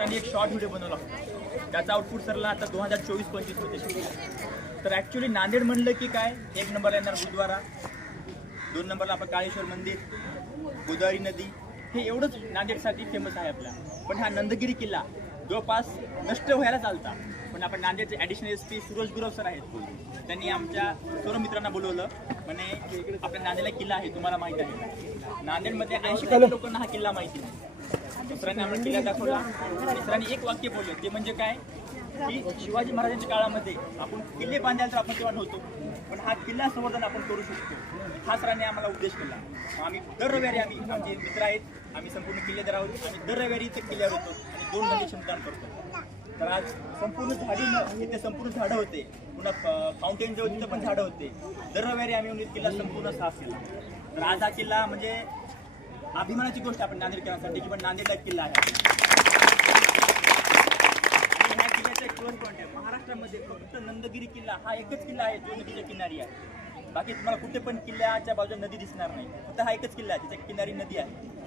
सरांनी एक short video बनवला होता, त्याचा आउटपुट सरला आता 2024-25 होते. तर ॲक्च्युली नांदेड म्हणलं की काय, 1 नंबरला येणार गुरुद्वारा, 2 नंबरला आपलं काळेश्वर मंदिर, गोदावरी नदी, हे एवढंच नांदेडसाठी फेमस आहे आपला. पण हा नंदगिरी किल्ला जवळपास नष्ट व्हायला चालता. पण आपण नांदेडचे additional SP Suraj Gurav sir आहेत, त्यांनी आमच्या सर्व मित्रांना बोलवलं. म्हणे आपल्या नांदेडला किल्ला आहे, तुम्हाला माहिती आहे. नांदेडमध्ये 80% लोकांना हा किल्ला माहिती नाही. दुसऱ्यांनी आम्हाला किल्ला दाखवला आणि सरांनी एक वाक्य बोलले, ते म्हणजे काय की शिवाजी महाराजांच्या काळामध्ये आपण किल्ले बांधायला तर आपण तेव्हा नव्हतो, पण हा किल्ला संवर्धन आपण करू शकतो, हा सरांनी आम्हाला उद्देश केला. आम्ही दर रविवारी, आमचे मित्र आहेत, आम्ही संपूर्ण किल्लेदार आहोत, आम्ही दर रविवारी इथे किल्ल्यावर होतो आणि 2 घंटे श्रमदान करतो. तर आज संपूर्ण झाडी, इथे संपूर्ण झाडं होते, पुन्हा फाउंटेन जवळ तिथं पण झाडं होते. दर रविवारी आम्ही येऊन किल्ला संपूर्ण साफ केला. तर आज हा किल्ला म्हणजे अभिमानाची गोष्ट आपण नांदेडकरांसाठी, की पण नांदेडला किल्ला आहे. ह्या किल्ल्याचा एक प्लस पॉईंट आहे, महाराष्ट्रामध्ये फक्त नंदगिरी किल्ला हा एकच किल्ला आहे जो नदीच्या किनारी आहे. बाकी तुम्हाला कुठे पण किल्ल्याच्या बाजूला नदी दिसणार नाही, फक्त हा एकच किल्ला आहे ज्याच्या किनारी नदी आहे.